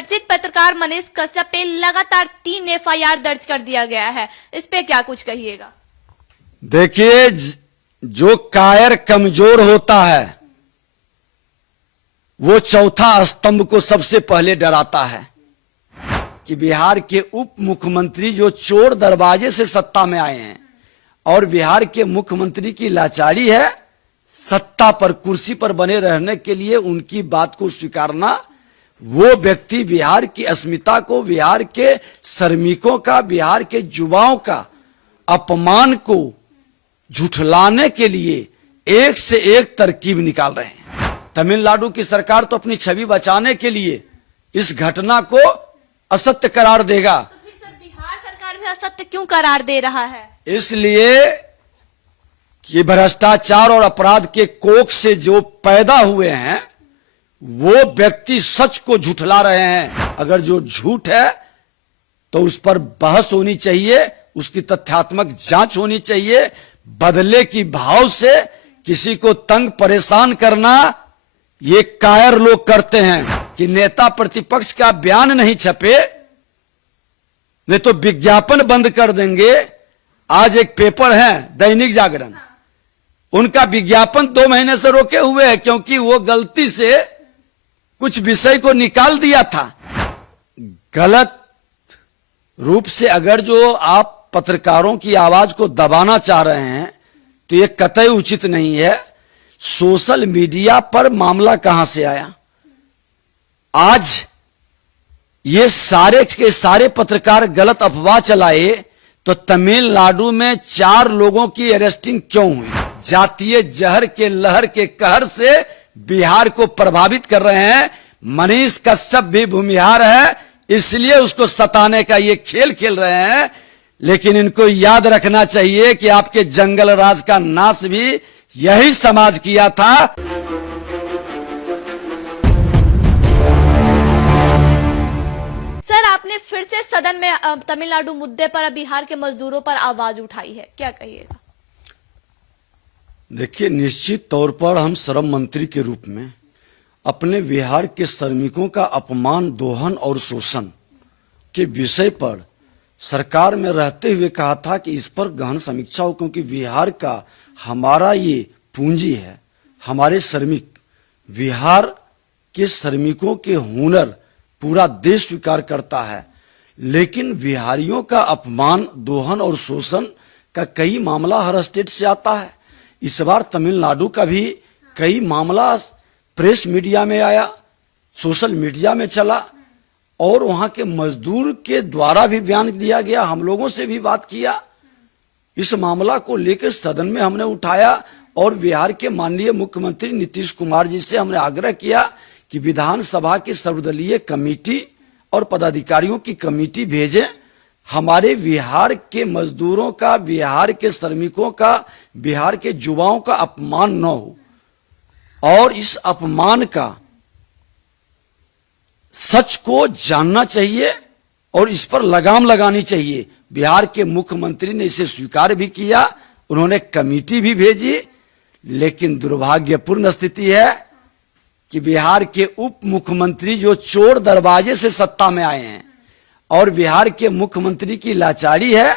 चर्चित पत्रकार मनीष कश्यप पे लगातार 3 एफआईआर दर्ज कर दिया गया है, इस पे क्या कुछ कहिएगा? देखिए, जो कायर कमजोर होता है वो चौथा स्तंभ को सबसे पहले डराता है कि बिहार के उप मुख्यमंत्री जो चोर दरवाजे से सत्ता में आए हैं और बिहार के मुख्यमंत्री की लाचारी है सत्ता पर कुर्सी पर बने रहने के लिए उनकी बात को स्वीकारना, वो व्यक्ति बिहार की अस्मिता को, बिहार के श्रमिकों का, बिहार के युवाओं का अपमान को झुठलाने के लिए एक से एक तरकीब निकाल रहे हैं। तमिलनाडु की सरकार तो अपनी छवि बचाने के लिए इस घटना को असत्य करार देगा। तो फिर सर बिहार सरकार भी असत्य क्यों करार दे रहा है? इसलिए कि भ्रष्टाचार और अपराध के कोख से जो पैदा हुए हैं वो व्यक्ति सच को झुठला रहे हैं। अगर जो झूठ है तो उस पर बहस होनी चाहिए, उसकी तथ्यात्मक जांच होनी चाहिए। बदले की भाव से किसी को तंग परेशान करना ये कायर लोग करते हैं कि नेता प्रतिपक्ष का बयान नहीं छपे नहीं तो विज्ञापन बंद कर देंगे। आज एक पेपर है दैनिक जागरण, उनका विज्ञापन 2 महीने से रोके हुए है क्योंकि वो गलती से कुछ विषय को निकाल दिया था। गलत रूप से अगर जो आप पत्रकारों की आवाज को दबाना चाह रहे हैं तो ये कतई उचित नहीं है। सोशल मीडिया पर मामला कहां से आया? आज ये सारे के सारे पत्रकार गलत अफवाह चलाए तो तमिलनाडु में 4 लोगों की अरेस्टिंग क्यों हुई? जातीय जहर के लहर के कहर से बिहार को प्रभावित कर रहे हैं। मनीष कश्यप भी भूमिहार है, इसलिए उसको सताने का ये खेल खेल रहे हैं। लेकिन इनको याद रखना चाहिए कि आपके जंगल राज का नाश भी यही समाज किया था। सर आपने फिर से सदन में तमिलनाडु मुद्दे पर बिहार के मजदूरों पर आवाज उठाई है, क्या कहिएगा? देखिए, निश्चित तौर पर हम श्रम मंत्री के रूप में अपने बिहार के श्रमिकों का अपमान, दोहन और शोषण के विषय पर सरकार में रहते हुए कहा था कि इस पर गहन समीक्षा हो, क्योंकि बिहार का हमारा ये पूंजी है, हमारे श्रमिक। बिहार के श्रमिकों के हुनर पूरा देश स्वीकार करता है, लेकिन बिहारियों का अपमान, दोहन और शोषण का कई मामला हर स्टेट से आता है। इस बार तमिलनाडु का भी कई मामला प्रेस मीडिया में आया, सोशल मीडिया में चला और वहां के मजदूर के द्वारा भी बयान दिया गया। हम लोगों से भी बात किया, इस मामला को लेकर सदन में हमने उठाया और बिहार के माननीय मुख्यमंत्री नीतीश कुमार जी से हमने आग्रह किया कि विधानसभा की सर्वदलीय कमेटी और पदाधिकारियों की कमेटी भेजें। हमारे बिहार के मजदूरों का, बिहार के श्रमिकों का, बिहार के युवाओं का अपमान न हो और इस अपमान का सच को जानना चाहिए और इस पर लगाम लगानी चाहिए। बिहार के मुख्यमंत्री ने इसे स्वीकार भी किया, उन्होंने कमेटी भी भेजी, लेकिन दुर्भाग्यपूर्ण स्थिति है कि बिहार के उप मुख्यमंत्री जो चोर दरवाजे से सत्ता में आए हैं और बिहार के मुख्यमंत्री की लाचारी है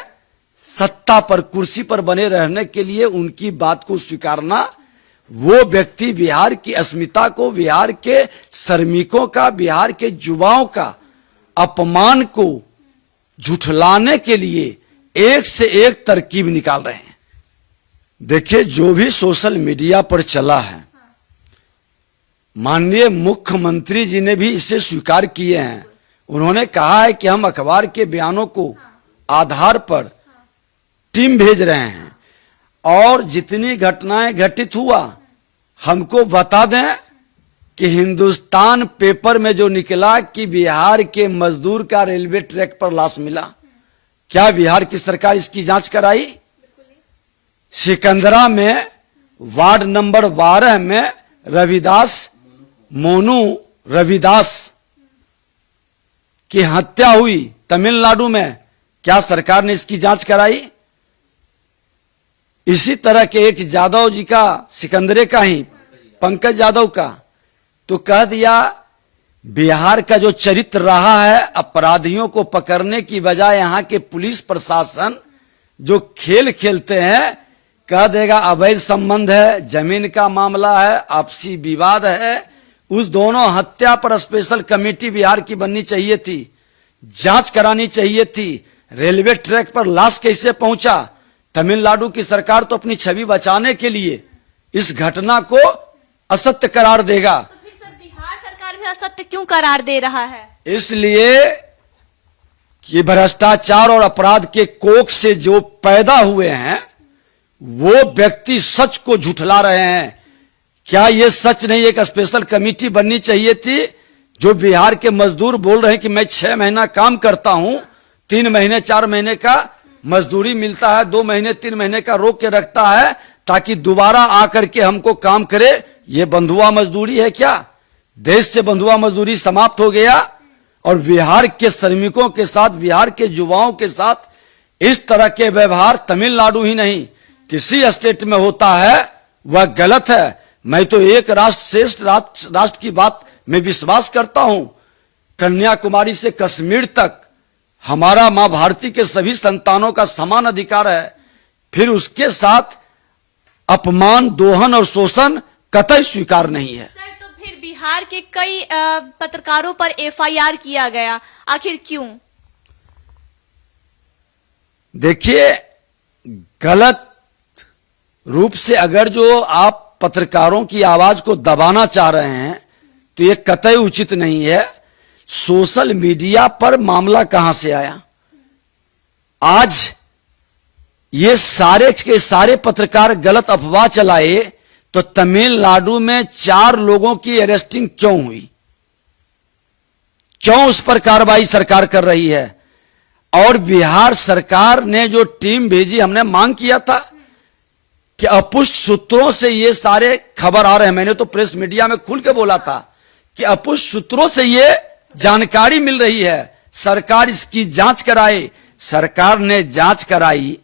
सत्ता पर कुर्सी पर बने रहने के लिए उनकी बात को स्वीकारना, वो व्यक्ति बिहार की अस्मिता को, बिहार के श्रमिकों का, बिहार के युवाओं का अपमान को झुठलाने के लिए एक से एक तरकीब निकाल रहे हैं। देखिए, जो भी सोशल मीडिया पर चला है, माननीय मुख्यमंत्री जी ने भी इसे स्वीकार किए हैं। उन्होंने कहा है कि हम अखबार के बयानों को आधार पर टीम भेज रहे हैं और जितनी घटनाएं घटित हुआ हमको बता दें कि हिंदुस्तान पेपर में जो निकला कि बिहार के मजदूर का रेलवे ट्रैक पर लाश मिला, क्या बिहार की सरकार इसकी जांच कराई? सिकंदरा में वार्ड नंबर 12 में रविदास, मोनू रविदास की हत्या हुई तमिलनाडु में, क्या सरकार ने इसकी जांच कराई? इसी तरह के एक यादव जी का, सिकंदरे का ही, पंकज यादव का, तो कह दिया बिहार का जो चरित्र रहा है, अपराधियों को पकड़ने की बजाय यहां के पुलिस प्रशासन जो खेल खेलते हैं, कह देगा अवैध संबंध है, जमीन का मामला है, आपसी विवाद है। उस दोनों हत्या पर स्पेशल कमेटी बिहार की बननी चाहिए थी, जांच करानी चाहिए थी। रेलवे ट्रैक पर लाश कैसे पहुंचा? तमिलनाडु की सरकार तो अपनी छवि बचाने के लिए इस घटना को असत्य करार देगा। तो फिर सर बिहार सरकार भी असत्य क्यों करार दे रहा है? इसलिए कि भ्रष्टाचार और अपराध के कोख से जो पैदा हुए हैं वो व्यक्ति सच को झुठला रहे हैं। क्या ये सच नहीं? एक स्पेशल कमेटी बननी चाहिए थी। जो बिहार के मजदूर बोल रहे हैं कि मैं 6 महीना काम करता हूं, 3 महीने 4 महीने का मजदूरी मिलता है, 2 महीने 3 महीने का रोक के रखता है ताकि दोबारा आकर के हमको काम करे। ये बंधुआ मजदूरी है क्या? देश से बंधुआ मजदूरी समाप्त हो गया और बिहार के श्रमिकों के साथ, बिहार के युवाओं के साथ इस तरह के व्यवहार तमिलनाडु ही नहीं किसी स्टेट में होता है, वह गलत है। मैं तो एक राष्ट्र श्रेष्ठ राष्ट्र की बात में विश्वास करता हूं। कन्याकुमारी से कश्मीर तक हमारा मां भारती के सभी संतानों का समान अधिकार है। फिर उसके साथ अपमान, दोहन और शोषण कतई स्वीकार नहीं है। सर तो फिर बिहार के कई पत्रकारों पर एफआईआर किया गया, आखिर क्यों? देखिए, गलत रूप से अगर जो आप पत्रकारों की आवाज को दबाना चाह रहे हैं तो ये कतई उचित नहीं है। सोशल मीडिया पर मामला कहां से आया? आज ये सारे के सारे पत्रकार गलत अफवाह चलाए तो तमिलनाडु में 4 लोगों की अरेस्टिंग क्यों हुई? क्यों उस पर कार्रवाई सरकार कर रही है? और बिहार सरकार ने जो टीम भेजी, हमने मांग किया था कि अपुष्ट सूत्रों से ये सारे खबर आ रहे हैं। मैंने तो प्रेस मीडिया में खुल के बोला था कि अपुष्ट सूत्रों से ये जानकारी मिल रही है, सरकार इसकी जांच कराए। सरकार ने जांच कराई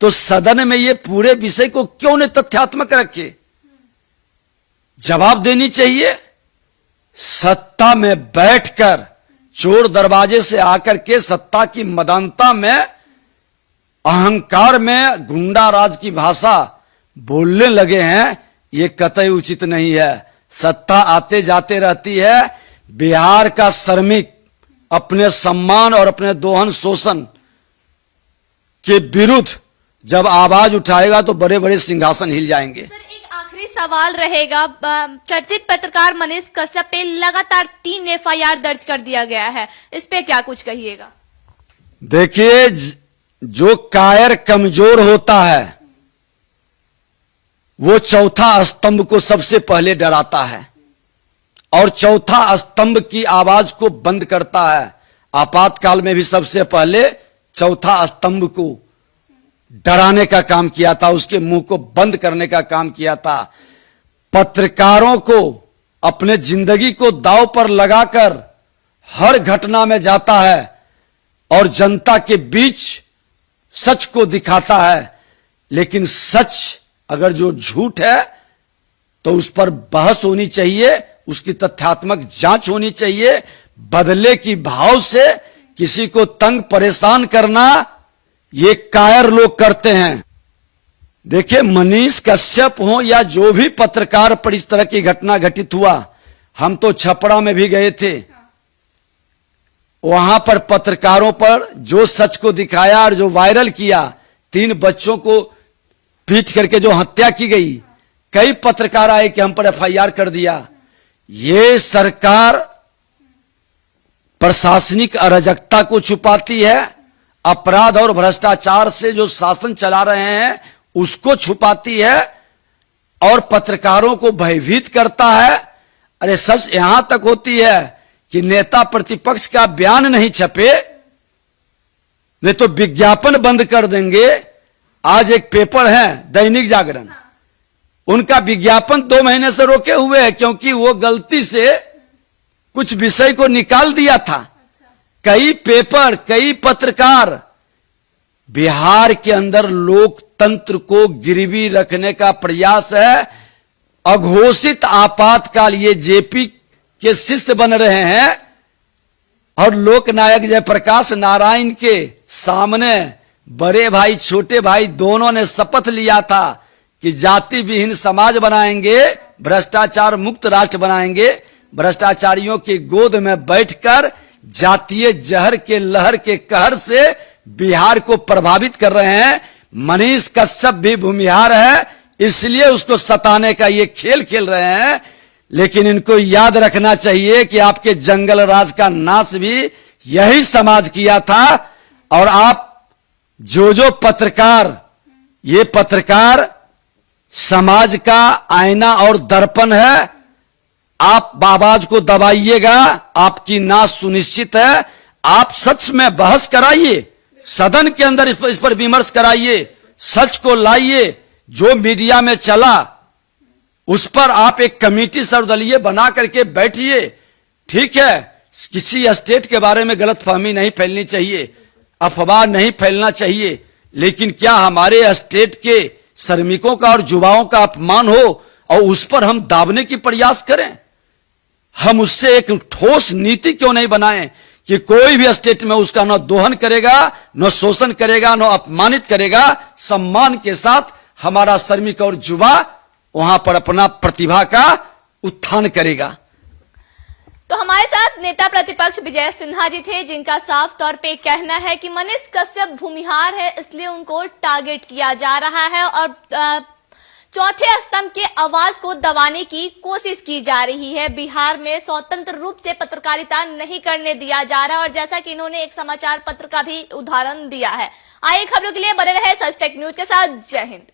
तो सदन में ये पूरे विषय को क्यों ने तथ्यात्मक रखे? जवाब देनी चाहिए। सत्ता में बैठकर चोर दरवाजे से आकर के सत्ता की मदानता में, अहंकार में गुंडा राज की भाषा बोलने लगे हैं, ये कतई उचित नहीं है। सत्ता आते जाते रहती है। बिहार का श्रमिक अपने सम्मान और अपने दोहन शोषण के विरुद्ध जब आवाज उठाएगा तो बड़े बड़े सिंहासन हिल जाएंगे। सर एक आखिरी सवाल रहेगा। चर्चित पत्रकार मनीष कश्यप पे लगातार 3 एफआईआर दर्ज कर दिया गया है, इस पे क्या कुछ कहिएगा? देखिए, जो कायर कमजोर होता है वो चौथा स्तंभ को सबसे पहले डराता है और चौथा स्तंभ की आवाज को बंद करता है। आपातकाल में भी सबसे पहले चौथा स्तंभ को डराने का काम किया था, उसके मुंह को बंद करने का काम किया था। पत्रकारों को अपने जिंदगी को दांव पर लगाकर हर घटना में जाता है और जनता के बीच सच को दिखाता है। लेकिन सच अगर जो झूठ है तो उस पर बहस होनी चाहिए, उसकी तथ्यात्मक जांच होनी चाहिए। बदले की भाव से किसी को तंग परेशान करना ये कायर लोग करते हैं। देखिए, मनीष कश्यप हो या जो भी पत्रकार पर इस तरह की घटना घटित हुआ, हम तो छपरा में भी गए थे। वहां पर पत्रकारों पर जो सच को दिखाया और जो वायरल किया, 3 बच्चों को पीट करके जो हत्या की गई, कई पत्रकार आए कि हम पर एफआईआर कर दिया। ये सरकार प्रशासनिक अराजकता को छुपाती है, अपराध और भ्रष्टाचार से जो शासन चला रहे हैं उसको छुपाती है और पत्रकारों को भयभीत करता है। अरे सच यहां तक होती है कि नेता प्रतिपक्ष का बयान नहीं छपे, वे तो विज्ञापन बंद कर देंगे। आज एक पेपर है दैनिक जागरण, उनका विज्ञापन 2 महीने से रोके हुए है क्योंकि वो गलती से कुछ विषय को निकाल दिया था। कई पेपर, कई पत्रकार, बिहार के अंदर लोकतंत्र को गिरवी रखने का प्रयास है। अघोषित आपातकाल, ये जेपी के शिष्य बन रहे हैं और लोकनायक जयप्रकाश नारायण के सामने बड़े भाई छोटे भाई दोनों ने शपथ लिया था कि जाति विहीन समाज बनाएंगे, भ्रष्टाचार मुक्त राष्ट्र बनाएंगे। भ्रष्टाचारियों की गोद में बैठकर जातीय जहर के लहर के कहर से बिहार को प्रभावित कर रहे हैं। मनीष कश्यप भी भूमिहार है, इसलिए उसको सताने का ये खेल खेल रहे हैं। लेकिन इनको याद रखना चाहिए कि आपके जंगल राज का नाश भी यही समाज किया था। और आप जो पत्रकार, ये पत्रकार समाज का आईना और दर्पण है। आप आवाज को दबाइएगा, आपकी नाश सुनिश्चित है। आप सच में बहस कराइए, सदन के अंदर इस पर विमर्श कराइए, सच को लाइए। जो मीडिया में चला उस पर आप एक कमेटी सर्वदलीय बना करके बैठिए। ठीक है, किसी स्टेट के बारे में गलतफहमी नहीं फैलनी चाहिए, अफवाह नहीं फैलना चाहिए, लेकिन क्या हमारे स्टेट के श्रमिकों का और युवाओं का अपमान हो और उस पर हम दाबने की प्रयास करें? हम उससे एक ठोस नीति क्यों नहीं बनाएं कि कोई भी स्टेट में उसका न दोहन करेगा, न शोषण करेगा, न अपमानित करेगा। सम्मान के साथ हमारा श्रमिक और युवा वहां पर अपना प्रतिभा का उत्थान करेगा। तो हमारे साथ नेता प्रतिपक्ष विजय सिन्हा जी थे, जिनका साफ तौर पे कहना है कि मनीष कश्यप भूमिहार है, इसलिए उनको टारगेट किया जा रहा है और चौथे स्तंभ के आवाज को दबाने की कोशिश की जा रही है। बिहार में स्वतंत्र रूप से पत्रकारिता नहीं करने दिया जा रहा है और जैसा कि इन्होंने एक समाचार पत्र का भी उदाहरण दिया है। आइए खबरों के लिए बने रहे सच टेक न्यूज के साथ। जय हिंद।